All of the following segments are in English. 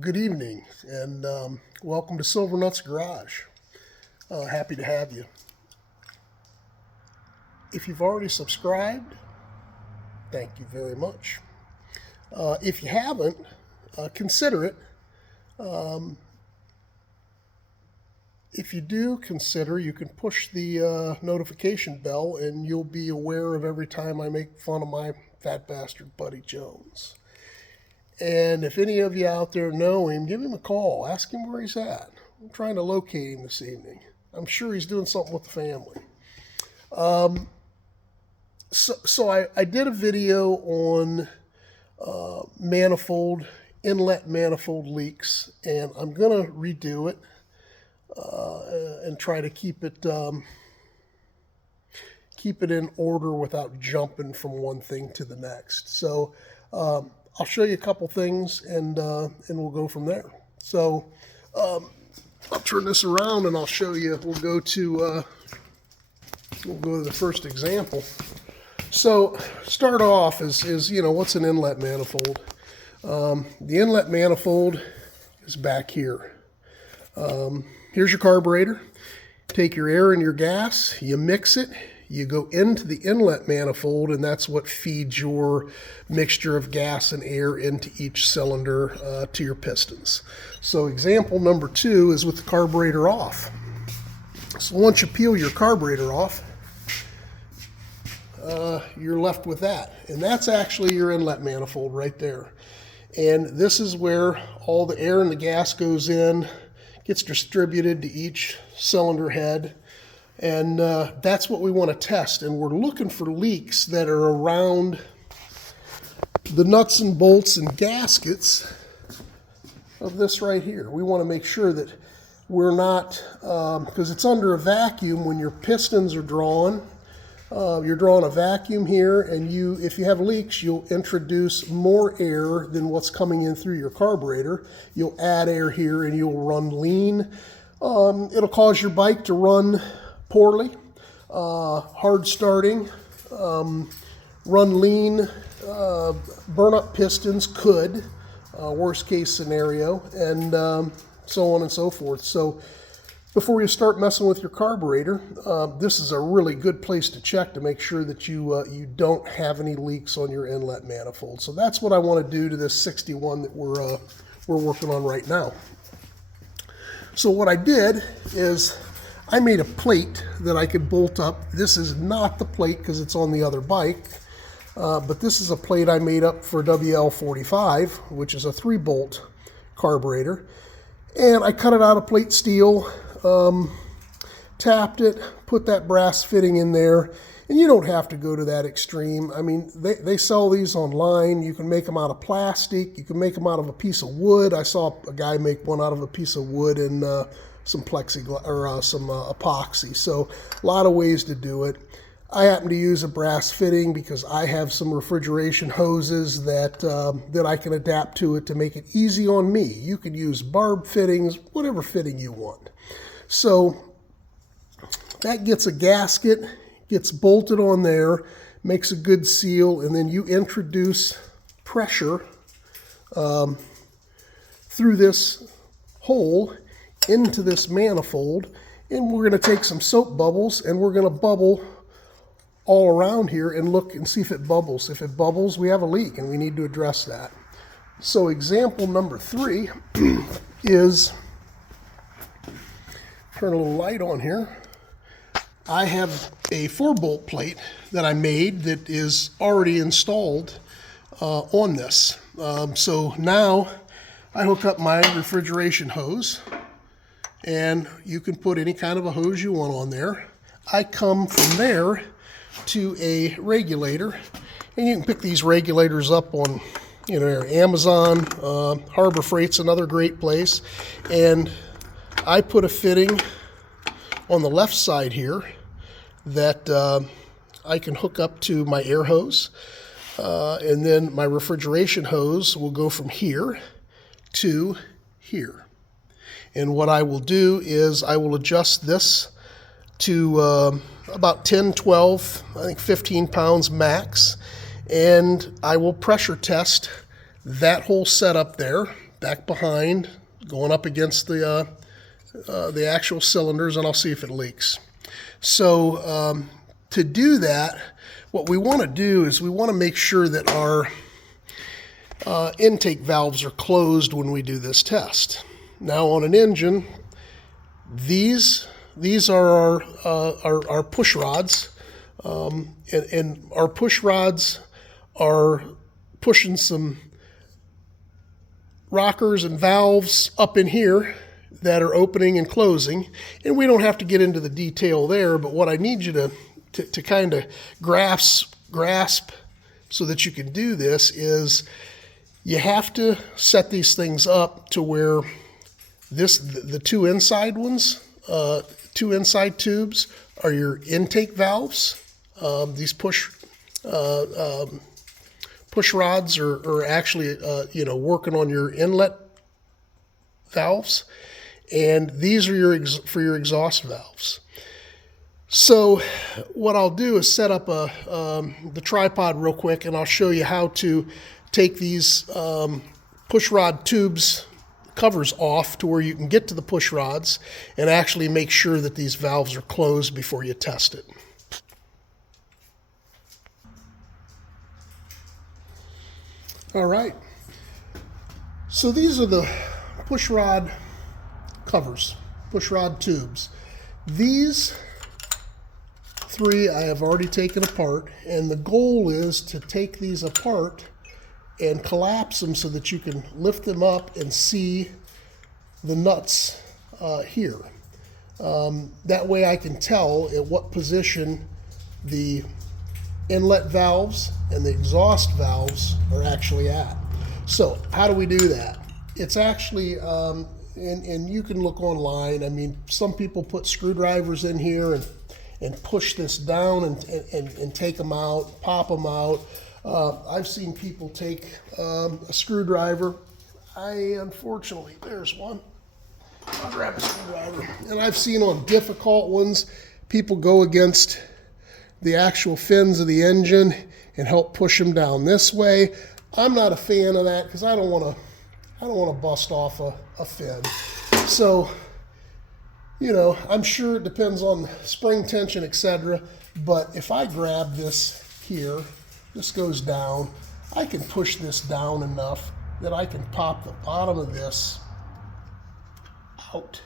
Good evening, and welcome to SilverNutsGarage. Happy to have you. If you've already subscribed, thank you very much. If you haven't, consider it. If you do consider, you can push the notification bell and you'll be aware of every time I make fun of my fat bastard buddy Jones. And if any of you out there know him, give him a call. Ask him where he's at. I'm trying to locate him this evening. I'm sure he's doing something with the family. So I did a video on manifold, inlet manifold leaks, and I'm going to redo it and try to keep it in order without jumping from one thing to the next. So I'll show you a couple things and we'll go from there. So I'll turn this around and I'll show you. We'll go to the first example. So start off is what's an inlet manifold? The inlet manifold is back here. Here's your carburetor. Take your air and your gas, you mix it, you go into the inlet manifold, and that's what feeds your mixture of gas and air into each cylinder to your pistons. So example number 2 is with the carburetor off. So once you peel your carburetor off, you're left with that. And that's actually your inlet manifold right there. And this is where all the air and the gas goes in, gets distributed to each cylinder head. And that's what we want to test. And we're looking for leaks that are around the nuts and bolts and gaskets of this right here. We want to make sure that we're not, because it's under a vacuum when your pistons are drawn. You're drawing a vacuum here, and if you have leaks, you'll introduce more air than what's coming in through your carburetor. You'll add air here and you'll run lean. It'll cause your bike to run poorly, hard starting, run lean, burn up pistons could, worst case scenario, and so on and so forth. So before you start messing with your carburetor, this is a really good place to check to make sure that you don't have any leaks on your inlet manifold. So that's what I want to do to this 61 that we're working on right now. So what I did is I made a plate that I could bolt up. This is not the plate because it's on the other bike, but this is a plate I made up for WL45, which is a 3-bolt carburetor. And I cut it out of plate steel, tapped it, put that brass fitting in there, and you don't have to go to that extreme. I mean, they sell these online. You can make them out of plastic. You can make them out of a piece of wood. I saw a guy make one out of a piece of wood and some plexiglass or some epoxy. So a lot of ways to do it. I happen to use a brass fitting because I have some refrigeration hoses that I can adapt to it to make it easy on me. You could use barb fittings, whatever fitting you want. So that gets a gasket, gets bolted on there, makes a good seal, and then you introduce pressure through this hole into this manifold, and we're going to take some soap bubbles and we're going to bubble all around here and look and see if it bubbles. If it bubbles, we have a leak and we need to address that. So example number 3 is, turn a little light on here. I have a 4-bolt plate that I made that is already installed on this. So now I hook up my refrigeration hose, and you can put any kind of a hose you want on there. I come from there to a regulator, and you can pick these regulators up on Amazon. Harbor Freight's another great place. And I put a fitting on the left side here that I can hook up to my air hose, and then my refrigeration hose will go from here to here. And what I will do is I will adjust this to about 10, 12, I think 15 pounds max, and I will pressure test that whole setup there, back behind, going up against the actual cylinders, and I'll see if it leaks. So to do that, what we want to do is we want to make sure that our intake valves are closed when we do this test. Now on an engine, these are our push rods, and our push rods are pushing some rockers and valves up in here that are opening and closing, and we don't have to get into the detail there, but what I need you to kind of grasp so that you can do this is you have to set these things up to where the two inside ones, two inside tubes are your intake valves. These push rods are actually working on your inlet valves, and these are for your exhaust valves. So what I'll do is set up the tripod real quick, and I'll show you how to take these push rod tubes covers off to where you can get to the push rods and actually make sure that these valves are closed before you test it. All right, so these are the push rod covers, push rod tubes. These three I have already taken apart, and the goal is to take these apart and collapse them so that you can lift them up and see the nuts here. That way I can tell at what position the inlet valves and the exhaust valves are actually at. So how do we do that? It's actually, and you can look online, I mean, some people put screwdrivers in here and push this down and take them out, pop them out. I've seen people take a screwdriver. Unfortunately, there's one. I'll grab a screwdriver. And I've seen on difficult ones, people go against the actual fins of the engine and help push them down this way. I'm not a fan of that because I don't want to bust off a fin. So, I'm sure it depends on spring tension, etc. But if I grab this here, this goes down, I can push this down enough that I can pop the bottom of this out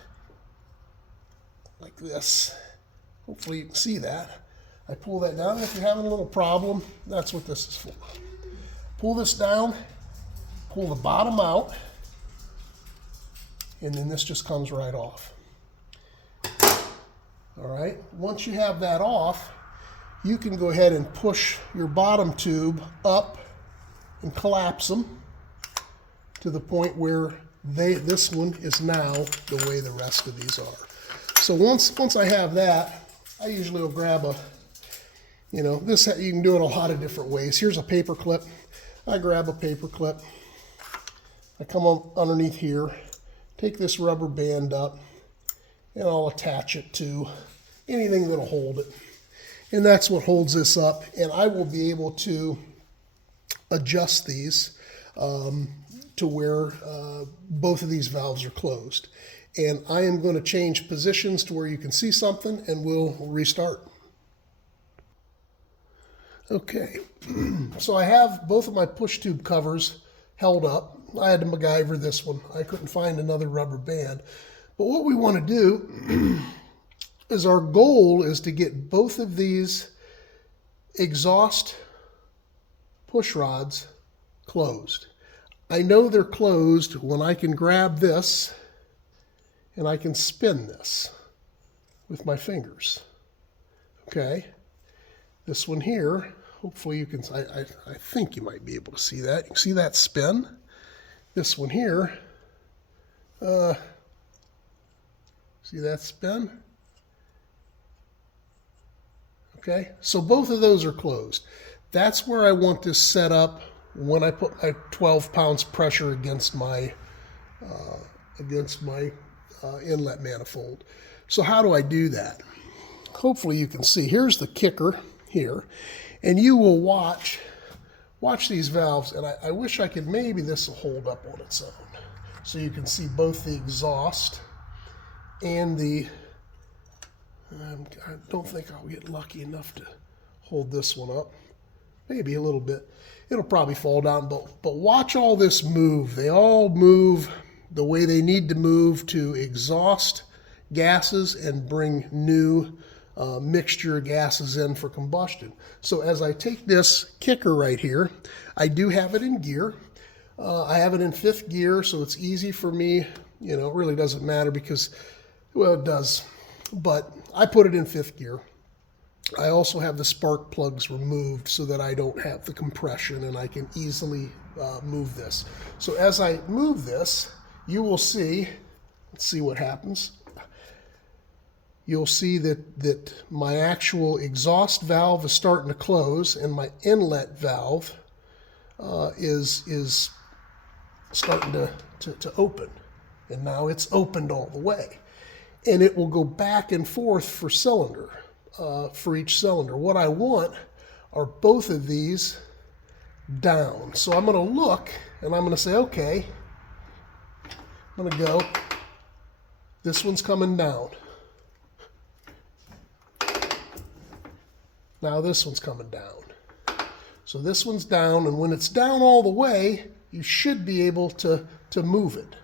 like this. Hopefully you can see that. I pull that down. If you're having a little problem, that's what this is for. Pull this down, pull the bottom out, and then this just comes right off. All right, once you have that off, you can go ahead and push your bottom tube up and collapse them to the point where this one is now the way the rest of these are. So once I have that, I usually will grab this, you can do it a lot of different ways. Here's a paper clip. I grab a paper clip. I come on underneath here, take this rubber band up, and I'll attach it to anything that'll hold it. And that's what holds this up. And I will be able to adjust these to where both of these valves are closed. And I am going to change positions to where you can see something, and we'll restart. Okay, so I have both of my push tube covers held up. I had to MacGyver this one. I couldn't find another rubber band. But what we want to do is our goal is to get both of these exhaust push rods closed. I know they're closed when I can grab this and I can spin this with my fingers. Okay, this one here, hopefully you can, I think you might be able to see that. You can see that spin. This one here, see that spin? Okay, so both of those are closed. That's where I want this set up when I put my 12 pounds pressure against my inlet manifold. So how do I do that? Hopefully you can see. Here's the kicker here, and you will watch these valves, and I wish I could, maybe this will hold up on its own. so you can see both the exhaust and the, I don't think I'll get lucky enough to hold this one up. Maybe a little bit. It'll probably fall down, but watch all this move. They all move the way they need to move to exhaust gases and bring new mixture of gases in for combustion. So as I take this kicker right here, I do have it in gear. I have it in 5th gear, so it's easy for me. You know, it really doesn't matter because, well, it does, but I put it in 5th gear. I also have the spark plugs removed so that I don't have the compression and I can easily move this. So as I move this, you will see, let's see what happens. You'll see that my actual exhaust valve is starting to close and my inlet valve is starting to open. And now it's opened all the way. And it will go back and forth for cylinder. For each cylinder. What I want are both of these down. So I'm going to look and I'm going to say, okay, I'm going to go, this one's coming down. Now this one's coming down. So this one's down, and when it's down all the way, you should be able to move it.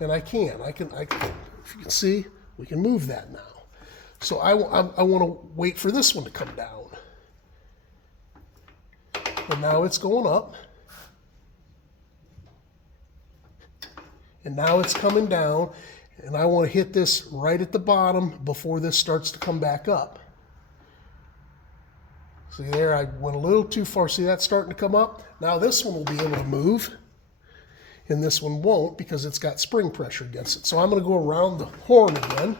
And I can, if you can see, we can move that now. So I want to wait for this one to come down. And now it's going up. And now it's coming down. And I want to hit this right at the bottom before this starts to come back up. See there, I went a little too far. See that starting to come up? Now this one will be able to move. And this one won't because it's got spring pressure against it. So I'm going to go around the horn again.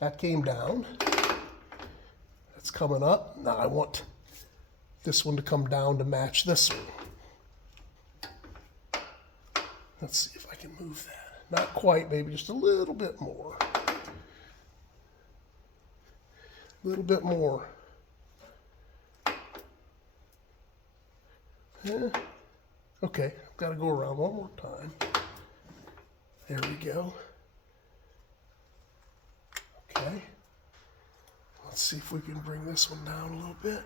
That came down. That's coming up. Now I want this one to come down to match this one. Let's see if I can move that. Not quite, maybe just a little bit more. A little bit more. Yeah. Okay, I've got to go around one more time. There we go. Okay. Let's see if we can bring this one down a little bit.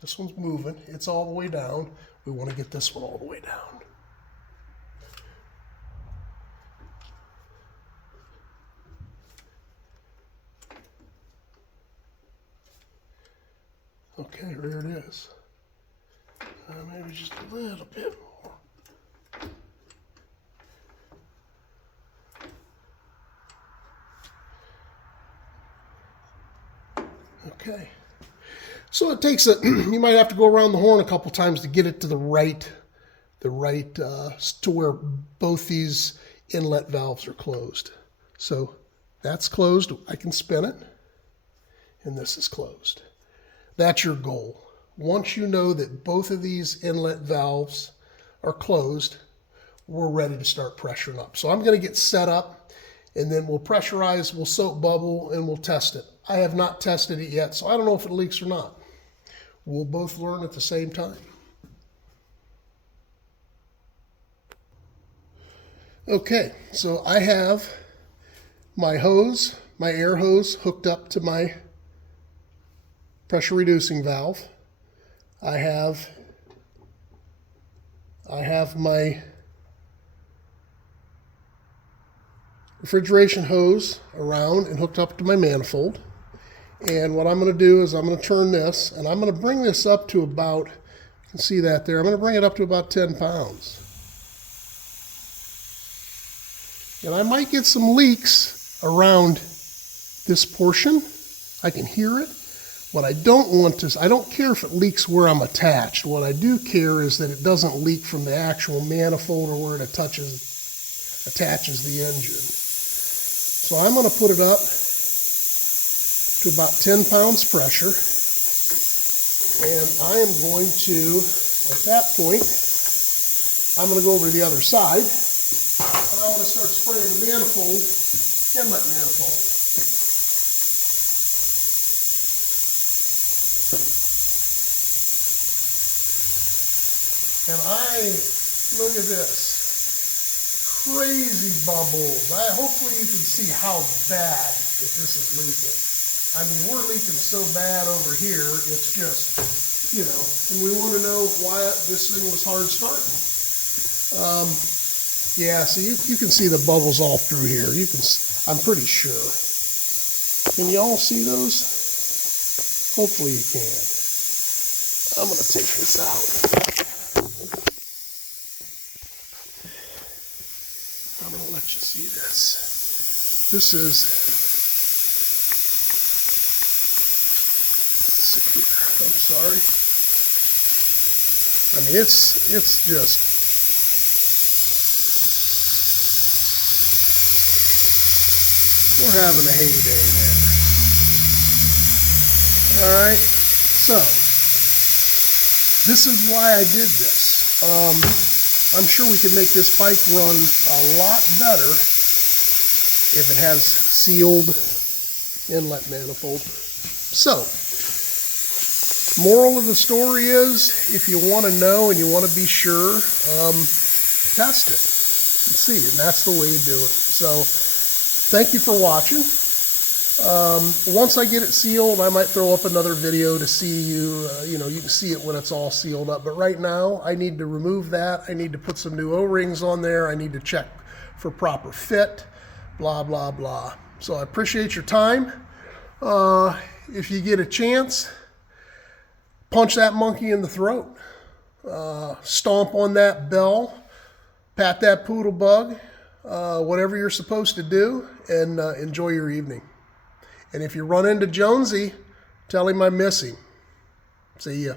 This one's moving. It's all the way down. We want to get this one all the way down. Okay, there it is. Maybe just a little bit more. Okay. So it takes you might have to go around the horn a couple times to get it to the right to where both these inlet valves are closed. So that's closed. I can spin it, and this is closed. That's your goal. Once you know that both of these inlet valves are closed, we're ready to start pressuring up. So I'm going to get set up, and then we'll pressurize, we'll soap bubble, and we'll test it. I have not tested it yet, so I don't know if it leaks or not. We'll both learn at the same time. Okay, so I have my hose, my air hose, hooked up to my pressure reducing valve. I have my refrigeration hose around and hooked up to my manifold. And what I'm going to do is I'm going to turn this, and I'm going to bring this up to about, you can see that there, I'm going to bring it up to about 10 pounds. And I might get some leaks around this portion. I can hear it. What I don't want is, I don't care if it leaks where I'm attached. What I do care is that it doesn't leak from the actual manifold or where it attaches the engine. So I'm going to put it up to about 10 pounds pressure. And I am going to, at that point, I'm going to go over to the other side. And I'm going to start spraying the manifold, inlet manifold. And look at this. Crazy bubbles. Hopefully you can see how bad that this is leaking. I mean, we're leaking so bad over here, it's just, you know, and we want to know why this thing was hard starting. Yeah, so you can see the bubbles all through here. You can, I'm pretty sure. Can you all see those? Hopefully you can. I'm going to take this out. I'm going to let you see this. This is, let's see here. I'm sorry. I mean, it's just, we're having a heyday there. All right, so this is why I did this. I'm sure we can make this bike run a lot better if it has sealed inlet manifold. So, moral of the story is, if you want to know and you want to be sure, test it and see, and that's the way you do it. So, thank you for watching. Once I get it sealed, I might throw up another video to see you know, you can see it when it's all sealed up. But right now, I need to remove that. I need to put some new O-rings on there. I need to check for proper fit, blah, blah, blah. So I appreciate your time. If you get a chance, punch that monkey in the throat. Stomp on that bell, pat that poodle bug, whatever you're supposed to do, and enjoy your evening. And if you run into Jonesy, tell him I miss him. See ya.